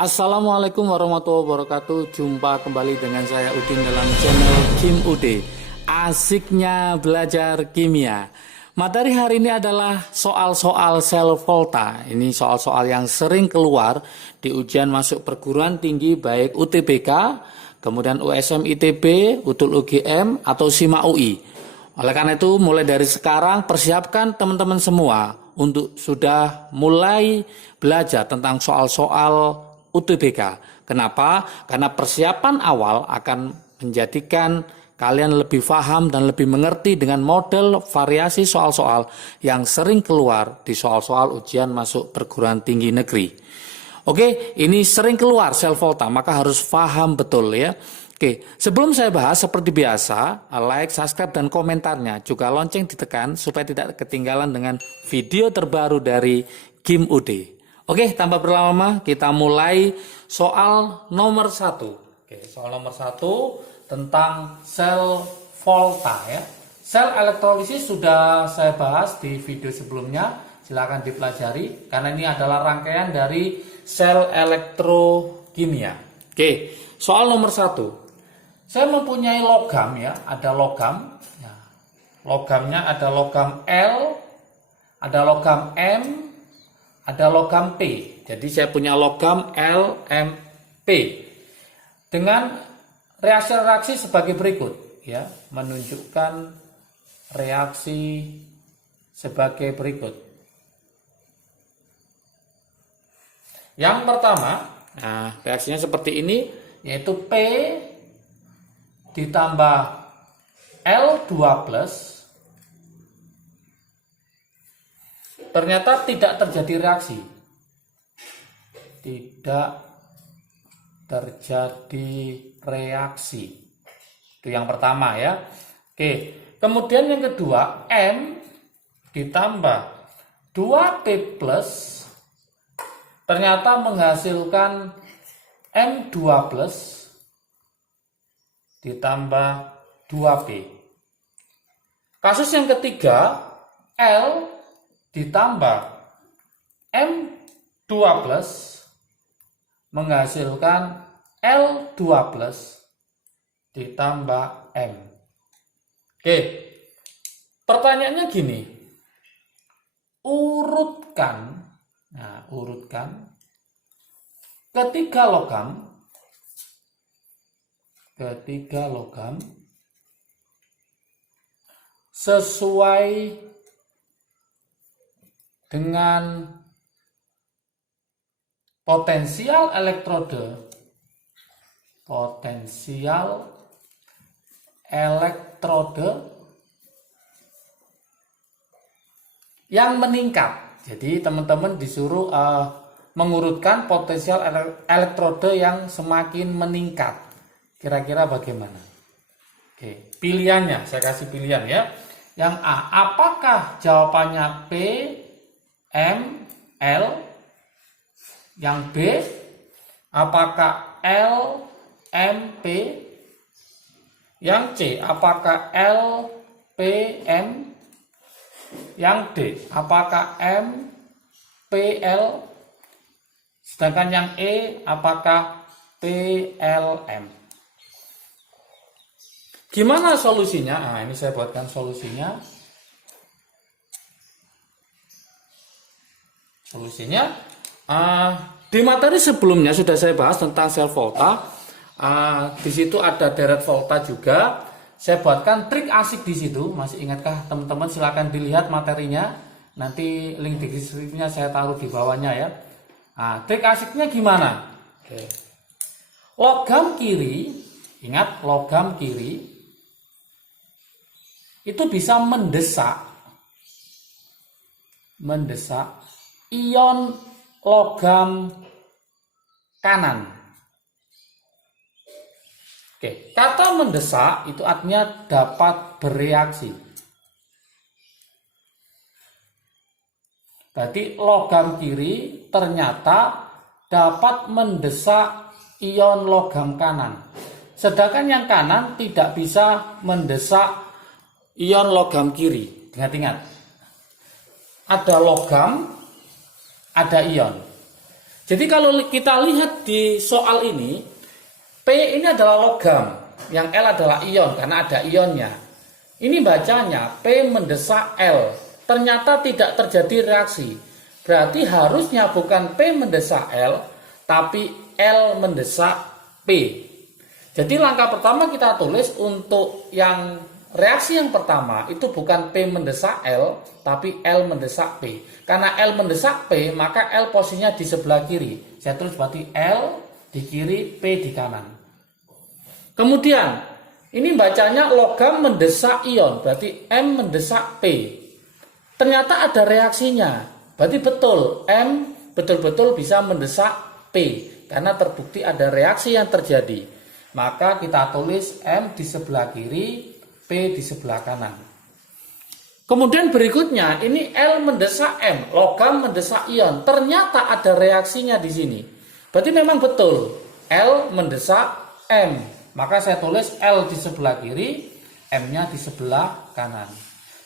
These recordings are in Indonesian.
Assalamualaikum warahmatullahi wabarakatuh. Jumpa kembali dengan saya Udin dalam channel Kim Ude. Asiknya belajar kimia. Materi hari ini adalah soal-soal sel volta. Ini soal-soal yang sering keluar di ujian masuk perguruan tinggi baik UTBK, kemudian USM ITB, UTUL UGM atau SIMA UI. Oleh karena itu mulai dari sekarang persiapkan teman-teman semua untuk sudah mulai belajar tentang soal-soal UTBK. Kenapa? Karena persiapan awal akan menjadikan kalian lebih paham dan lebih mengerti dengan model variasi soal-soal yang sering keluar di soal-soal ujian masuk perguruan tinggi negeri. Oke, ini sering keluar sel volta, maka harus paham betul ya. Oke, sebelum saya bahas seperti biasa, like, subscribe, dan komentarnya, juga lonceng ditekan supaya tidak ketinggalan dengan video terbaru dari Kim Ude. Oke, tanpa berlama-lama kita mulai soal nomor 1. Oke, soal nomor 1 tentang sel volta ya. Sel elektrolisis sudah saya bahas di video sebelumnya, silakan dipelajari karena ini adalah rangkaian dari sel elektrokimia. Oke, soal nomor 1. Saya mempunyai logam ya, ada logam. Ya. Logamnya ada logam L, ada logam M, ada logam P. Jadi saya punya logam L, M, P dengan reaksi-reaksi sebagai berikut ya, menunjukkan reaksi sebagai berikut. Yang pertama, nah reaksinya seperti ini, yaitu P ditambah L2+, ternyata tidak terjadi reaksi. Tidak terjadi reaksi. Itu yang pertama ya. Oke, kemudian yang kedua, M ditambah 2P+, ternyata menghasilkan M2+, ditambah 2P. Kasus yang ketiga, L ditambah M2+ menghasilkan L2+ ditambah M. Oke, pertanyaannya gini, urutkan ketiga logam sesuai dengan potensial elektrode yang meningkat. Jadi teman-teman disuruh mengurutkan potensial elektrode yang semakin meningkat. Kira-kira bagaimana? Oke, pilihannya saya kasih pilihan ya. Yang A, apakah jawabannya P, M, L? Yang B, apakah L, M, P? Yang C, apakah L, P, M? Yang D, apakah M, P, L? Sedangkan yang E, apakah P, L, M? Gimana solusinya? Nah, ini saya buatkan solusinya. Di materi sebelumnya sudah saya bahas tentang sel volta. Di situ ada deret volta juga. Saya buatkan trik asik di situ. Masih ingatkah teman-teman? Silakan dilihat materinya. Nanti link di deskripsinya saya taruh di bawahnya ya. Trik asiknya gimana? Oke. Logam kiri, ingat logam kiri itu bisa mendesak ion logam kanan. Oke, kata mendesak itu artinya dapat bereaksi. Berarti logam kiri ternyata dapat mendesak ion logam kanan. Sedangkan yang kanan tidak bisa mendesak ion logam kiri. Ingat-ingat. Ada logam, ada ion. Jadi kalau kita lihat di soal ini, P ini adalah logam, yang L adalah ion karena ada ionnya. Ini bacanya P mendesak L, ternyata tidak terjadi reaksi. Berarti harusnya bukan P mendesak L, tapi L mendesak P. Jadi langkah pertama kita tulis untuk yang reaksi yang pertama itu bukan P mendesak L, tapi L mendesak P. Karena L mendesak P, maka L posisinya di sebelah kiri. Saya tulis berarti L di kiri, P di kanan. Kemudian, ini bacanya logam mendesak ion, berarti M mendesak P. Ternyata ada reaksinya, berarti betul M betul-betul bisa mendesak P. Karena terbukti ada reaksi yang terjadi. Maka kita tulis M di sebelah kiri, P di sebelah kanan. Kemudian berikutnya, ini L mendesak M, logam mendesak ion. Ternyata ada reaksinya di sini. Berarti memang betul, L mendesak M. Maka saya tulis L di sebelah kiri, M-nya di sebelah kanan.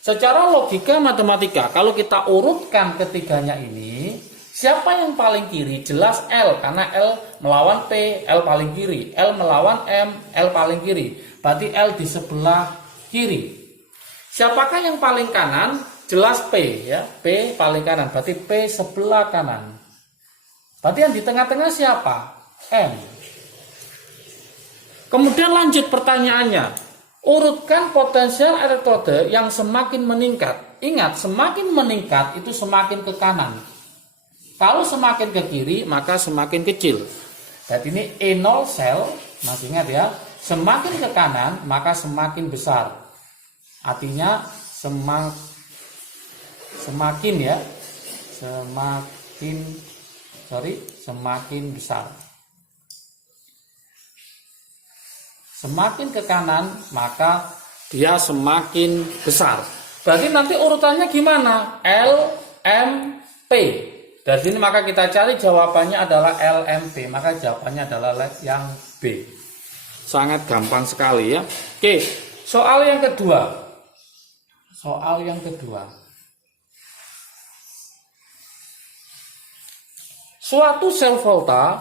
Secara logika matematika, kalau kita urutkan ketiganya ini, siapa yang paling kiri? Jelas L, karena L melawan P, L paling kiri. L melawan M, L paling kiri. Berarti L di sebelah kiri. Siapakah yang paling kanan? Jelas P, ya. P paling kanan, berarti P sebelah kanan. Berarti yang di tengah-tengah siapa? M. Kemudian lanjut pertanyaannya. Urutkan potensial elektroda yang semakin meningkat. Ingat, semakin meningkat itu semakin ke kanan. Kalau semakin ke kiri, maka semakin kecil. Jadi ini E0 sel, masih ingat ya. Semakin ke kanan, maka semakin besar. Artinya semakin ya, semakin besar. Semakin ke kanan, maka dia semakin besar. Berarti nanti urutannya gimana? L, M, P. Dari sini maka kita cari jawabannya adalah L, M, P. Maka jawabannya adalah yang B. Sangat gampang sekali ya. Oke, soal yang kedua. Suatu sel volta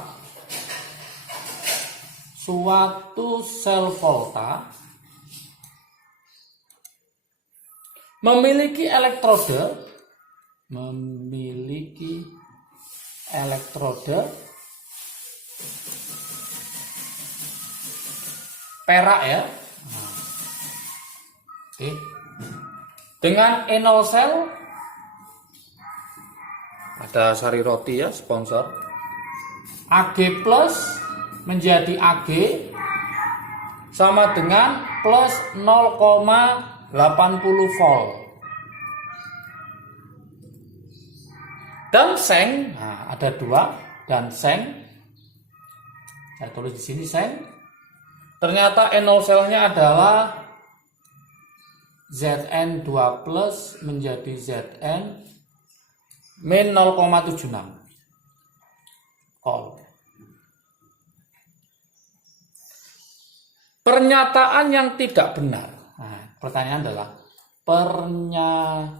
memiliki elektroda perak ya. Oke. Dengan E0 sel, ada sari roti ya, sponsor. Ag plus menjadi Ag sama dengan plus 0,80 volt. Dan seng, nah ada dua, dan seng, saya tulis di sini seng. Ternyata E0 selnya adalah Zn2 plus menjadi Zn min 0,76 volt. Pernyataan yang tidak benar. Nah, pertanyaan adalah pernyataan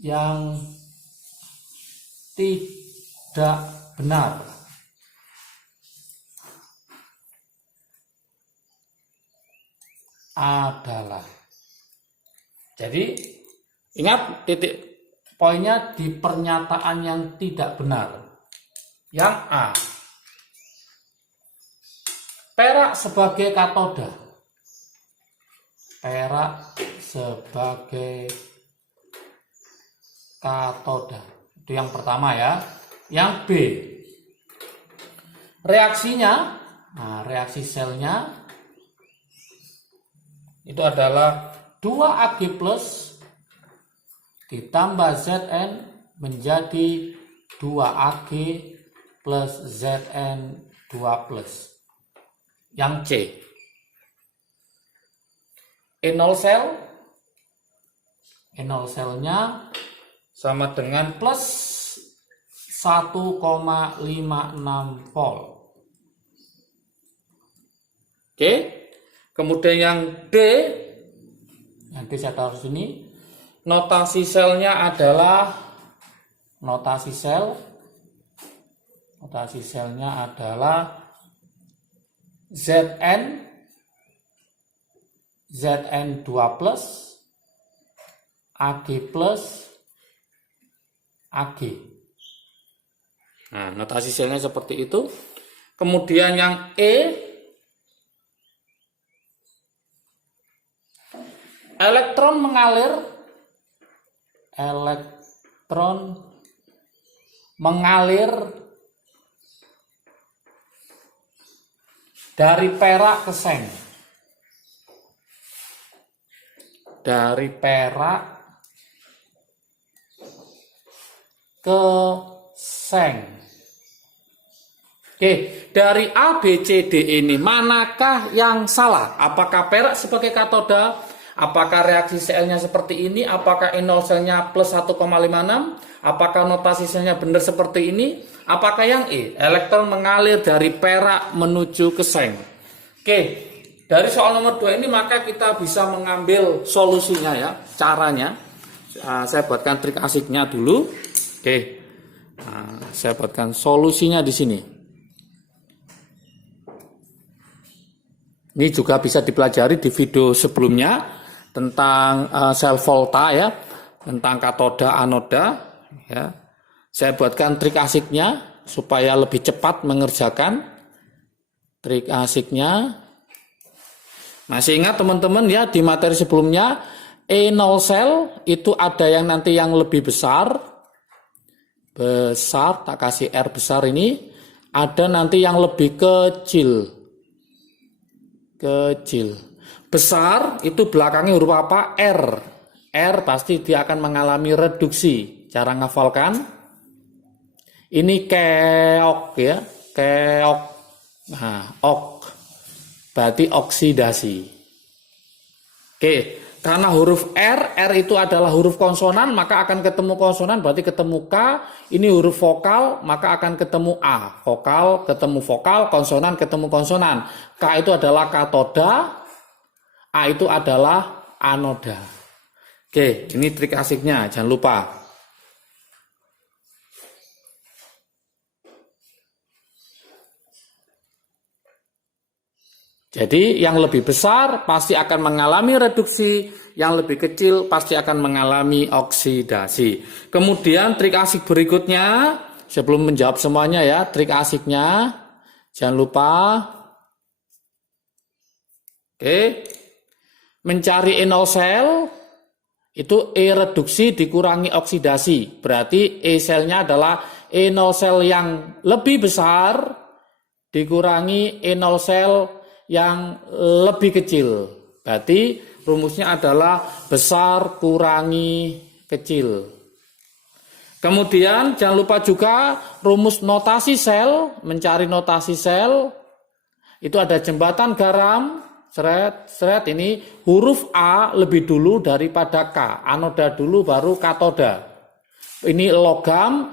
yang tidak benar. Adalah. Jadi ingat titik poinnya di pernyataan yang tidak benar. Yang A. Perak sebagai katoda. Perak sebagai katoda. Itu yang pertama ya. Yang B. Reaksinya, nah reaksi selnya itu adalah 2Ag plus ditambah Zn menjadi 2Ag plus Zn2 plus. Yang C. E0 selnya sama dengan plus 1,56 volt. Oke. Kemudian yang D, nanti saya taruh sini. Notasi selnya adalah notasi sel. Notasi selnya adalah Zn 2 plus, Ag plus, Ag. Nah, notasi selnya seperti itu. Kemudian yang elektron mengalir dari perak ke seng. Dari perak ke seng. Oke, dari A, B, C, D ini manakah yang salah? Apakah perak sebagai katoda? Apakah reaksi Cl-nya seperti ini? Apakah enol selnya plus 1,56? Apakah notasi selnya benar seperti ini? Apakah yang E? Elektron mengalir dari perak menuju ke seng. Oke, dari soal nomor 2 ini maka kita bisa mengambil solusinya ya, caranya. Saya buatkan trik asiknya dulu. Oke, saya buatkan solusinya di sini. Ini juga bisa dipelajari di video sebelumnya tentang sel volta ya, tentang katoda anoda ya. Saya buatkan trik asiknya supaya lebih cepat mengerjakan trik asiknya. Masih ingat teman-teman ya, di materi sebelumnya E0 sel itu ada yang nanti yang lebih besar, tak kasih R besar ini, ada nanti yang lebih kecil. Besar itu belakangnya huruf apa? R. R pasti dia akan mengalami reduksi. Cara ngafalkan ini keok ya, keok. Nah, ok berarti oksidasi. Oke, karena huruf R itu adalah huruf konsonan, maka akan ketemu konsonan, berarti ketemu K. Ini huruf vokal, maka akan ketemu A. Vokal ketemu vokal, konsonan ketemu konsonan. K itu adalah katoda, A itu adalah anoda. Oke, ini trik asiknya, jangan lupa. Jadi yang lebih besar pasti akan mengalami reduksi, yang lebih kecil pasti akan mengalami oksidasi. Kemudian trik asik berikutnya, sebelum menjawab semuanya ya, trik asiknya jangan lupa. Oke, mencari E0 sel itu E reduksi dikurangi oksidasi. Berarti E selnya adalah E0 sel yang lebih besar dikurangi E0 sel yang lebih kecil. Berarti rumusnya adalah besar kurangi kecil. Kemudian jangan lupa juga rumus notasi sel, mencari notasi sel. Itu ada jembatan garam, seret ini huruf A lebih dulu daripada K. Anoda dulu baru katoda. Ini logam,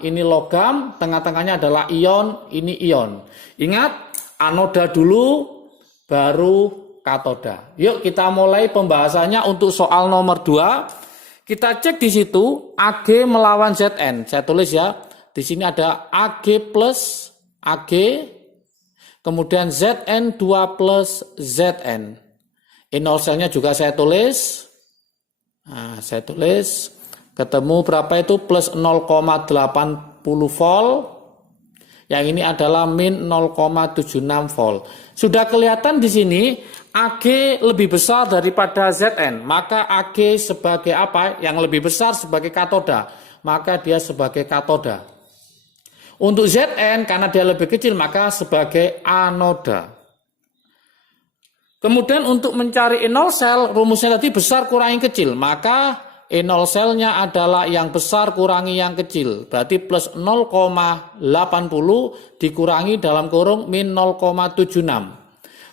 tengah-tengahnya adalah ion, ini ion. Ingat, anoda dulu baru katoda. Yuk kita mulai pembahasannya untuk soal nomor 2. Kita cek di situ Ag melawan Zn. Saya tulis ya. Di sini ada Ag plus Ag, kemudian Zn 2 plus Zn. E0 selnya juga saya tulis. Nah, saya tulis ketemu berapa itu plus 0,80 volt. Yang ini adalah min 0,76 volt. Sudah kelihatan di sini Ag lebih besar daripada Zn. Maka Ag sebagai apa? Yang lebih besar sebagai katoda. Maka dia sebagai katoda. Untuk Zn karena dia lebih kecil maka sebagai anoda. Kemudian untuk mencari E0 sel rumusnya tadi besar kurangi kecil. Maka E0 selnya adalah yang besar kurangi yang kecil. Berarti plus 0,80 dikurangi dalam kurung min 0,76.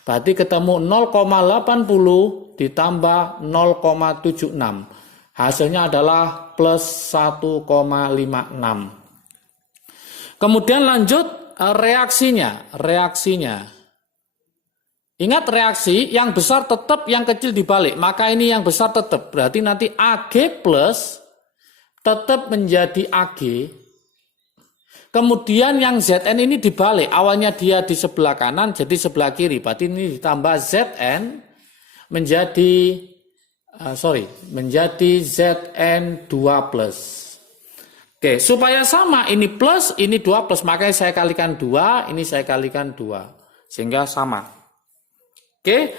Berarti ketemu 0,80 ditambah 0,76. Hasilnya adalah plus 1,56. Kemudian lanjut reaksinya. Ingat reaksi, yang besar tetap, yang kecil dibalik. Maka ini yang besar tetap. Berarti nanti Ag plus tetap menjadi Ag. Kemudian yang Zn ini dibalik, awalnya dia di sebelah kanan jadi sebelah kiri. Berarti ini ditambah Zn menjadi Zn 2 plus. Oke, supaya sama ini plus, ini 2 plus, makanya saya kalikan 2, ini saya kalikan 2. Sehingga sama. Oke,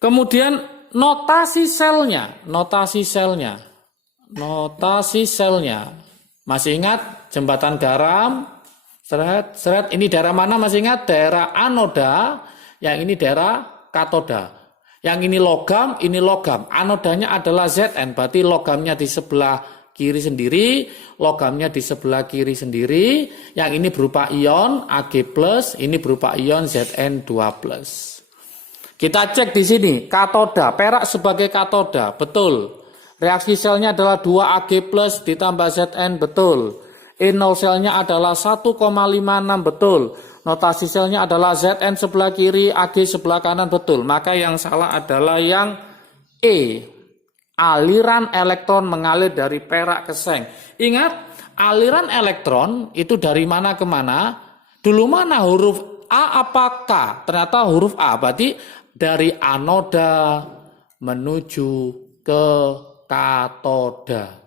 kemudian notasi selnya. Masih ingat jembatan garam, seret, ini daerah mana masih ingat? Daerah anoda, yang ini daerah katoda. Yang ini logam, anodanya adalah Zn, berarti logamnya di sebelah kiri sendiri, logamnya di sebelah kiri sendiri, yang ini berupa ion Ag+, ini berupa ion Zn 2+. Kita cek di sini, katoda, perak sebagai katoda, betul. Reaksi selnya adalah 2Ag+ ditambah Zn, betul. E0 selnya adalah 1,56, betul. Notasi selnya adalah Zn sebelah kiri, Ag sebelah kanan, betul. Maka yang salah adalah yang E. Aliran elektron mengalir dari perak ke seng. Ingat, aliran elektron itu dari mana ke mana? Dulu mana huruf A apa K? Ternyata huruf A, berarti dari anoda menuju ke katoda.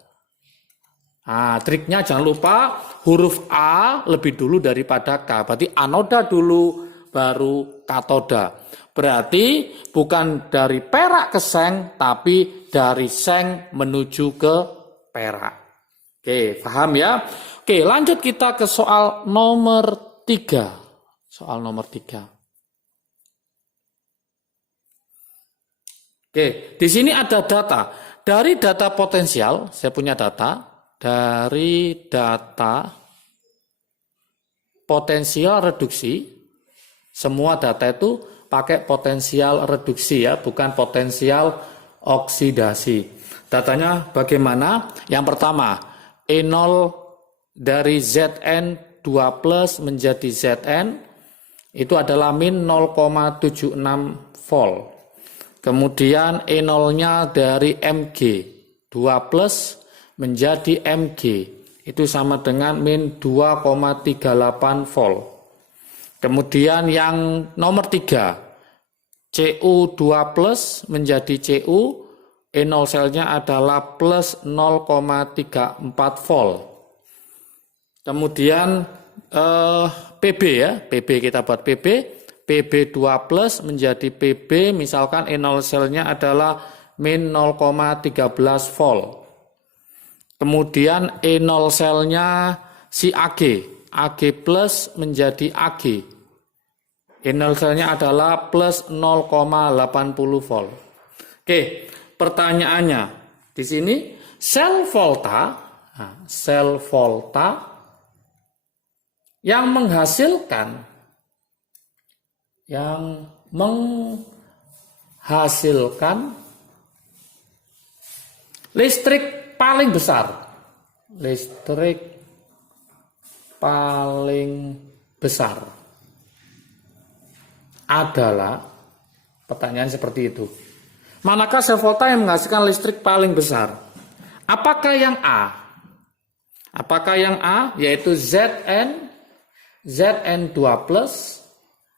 Nah, triknya jangan lupa huruf A lebih dulu daripada K. Berarti anoda dulu baru katoda. Berarti bukan dari perak ke seng, tapi dari seng menuju ke perak. Oke, paham ya? Oke, lanjut kita ke soal nomor 3. Soal nomor 3. Oke, di sini ada data. Dari data potensial, saya punya data. Dari data potensial reduksi, semua data itu pakai potensial reduksi ya, bukan potensial oksidasi. Datanya bagaimana? Yang pertama, E0 dari Zn 2+ menjadi Zn itu adalah min 0,76 volt. Kemudian E0-nya dari Mg 2+ menjadi Mg itu sama dengan min 2,38 volt. Kemudian yang nomor 3, Cu2+ menjadi Cu, E0 selnya adalah plus 0,34 volt. Kemudian Pb ya, Pb kita buat Pb, Pb2+ menjadi Pb, misalkan E0 selnya adalah min 0,13 volt. Kemudian E0 selnya si Ag, Ag+ menjadi Ag. E0 selnya adalah plus 0,80 volt. Oke, pertanyaannya di sini sel volta yang menghasilkan listrik paling besar. Listrik paling besar adalah, pertanyaan seperti itu. Manakah sel volta yang menghasilkan listrik paling besar? Apakah yang A? Apakah yang A yaitu Zn 2+,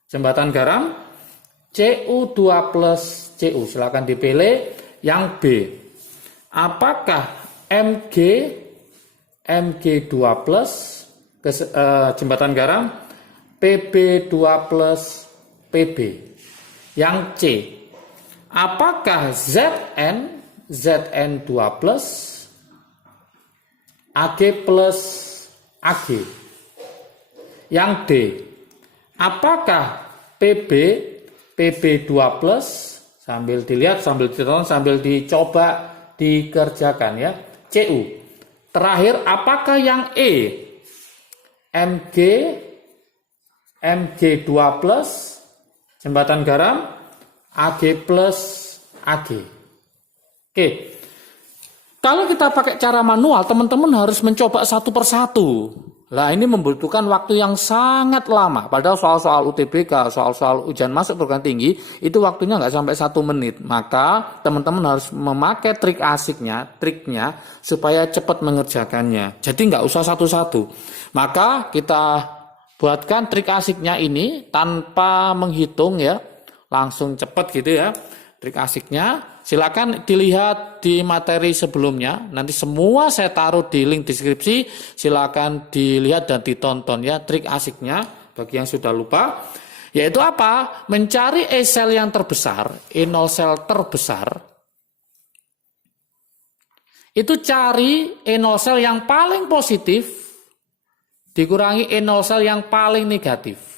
jembatan garam, Cu2+, Cu, silakan dipilih. Yang B, apakah Mg2+, jembatan garam, Pb2+, Pb. Yang C, apakah Zn 2+, Ag+, Ag. Yang D, apakah Pb2+, sambil dilihat, sambil ditonton, sambil dicoba dikerjakan ya. Cu. Terakhir, apakah yang E, Mg2+, jembatan garam, Ag+, Ag. Oke. Kalau kita pakai cara manual, teman-teman harus mencoba satu persatu. Lah ini membutuhkan waktu yang sangat lama. Padahal soal-soal UTBK, soal-soal ujian masuk perguruan tinggi, itu waktunya nggak sampai 1 menit. Maka teman-teman harus memakai triknya, supaya cepat mengerjakannya. Jadi nggak usah satu-satu. Maka kita buatkan trik asiknya ini tanpa menghitung ya. Langsung cepat gitu ya. Trik asiknya silakan dilihat di materi sebelumnya. Nanti semua saya taruh di link deskripsi. Silakan dilihat dan ditonton ya trik asiknya bagi yang sudah lupa. Yaitu apa? Mencari E-cell yang terbesar, E0 cell terbesar. Itu cari E0 cell yang paling positif dikurangi E0 cell yang paling negatif.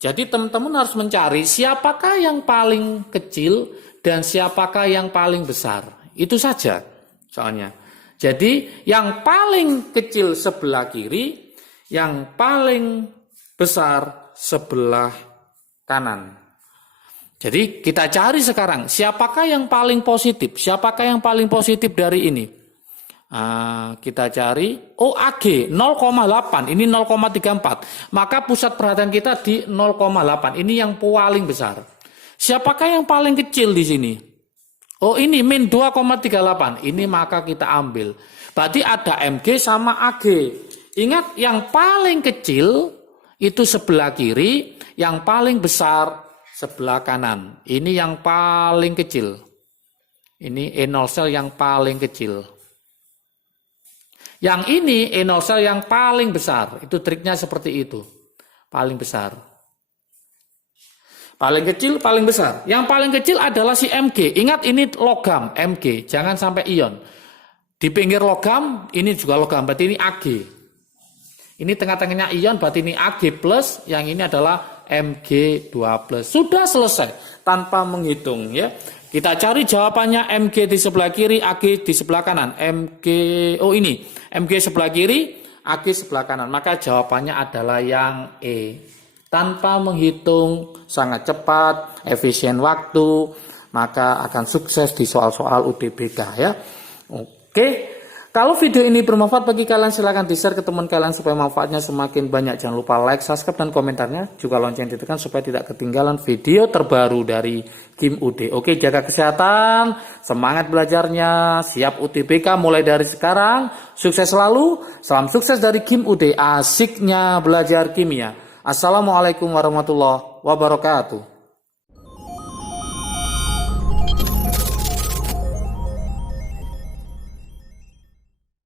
Jadi teman-teman harus mencari siapakah yang paling kecil dan siapakah yang paling besar. Itu saja soalnya. Jadi yang paling kecil sebelah kiri, yang paling besar sebelah kanan. Jadi kita cari sekarang siapakah yang paling positif, siapakah yang paling positif dari ini. Kita cari AG 0,8, ini 0,34. Maka pusat perhatian kita di 0,8. Ini yang paling besar. Siapakah yang paling kecil di sini? Ini min 2,38. Ini maka kita ambil. Berarti ada MG sama AG. Ingat yang paling kecil itu sebelah kiri, yang paling besar sebelah kanan. Ini yang paling kecil. Ini E0 cell yang paling kecil. Yang ini E0 cell yang paling besar. Itu triknya seperti itu. Paling besar. Paling kecil, paling besar. Yang paling kecil adalah si Mg. Ingat ini logam, Mg. Jangan sampai ion. Di pinggir logam, ini juga logam. Berarti ini Ag. Ini tengah-tengahnya ion, berarti ini Ag+. Yang ini adalah Mg2+. Sudah selesai. Tanpa menghitung ya. Kita cari jawabannya Mg di sebelah kiri, Ag di sebelah kanan. Mg sebelah kiri, Ag sebelah kanan. Maka jawabannya adalah yang E. Tanpa menghitung, sangat cepat, efisien waktu, maka akan sukses di soal-soal UTBK ya. Oke. Kalau video ini bermanfaat bagi kalian, silahkan di-share ke teman kalian supaya manfaatnya semakin banyak. Jangan lupa like, subscribe, dan komentarnya. Juga lonceng ditekan supaya tidak ketinggalan video terbaru dari Kim UD. Oke, jaga kesehatan, semangat belajarnya, siap UTBK mulai dari sekarang. Sukses selalu, salam sukses dari Kim UD, asiknya belajar kimia. Assalamualaikum warahmatullahi wabarakatuh.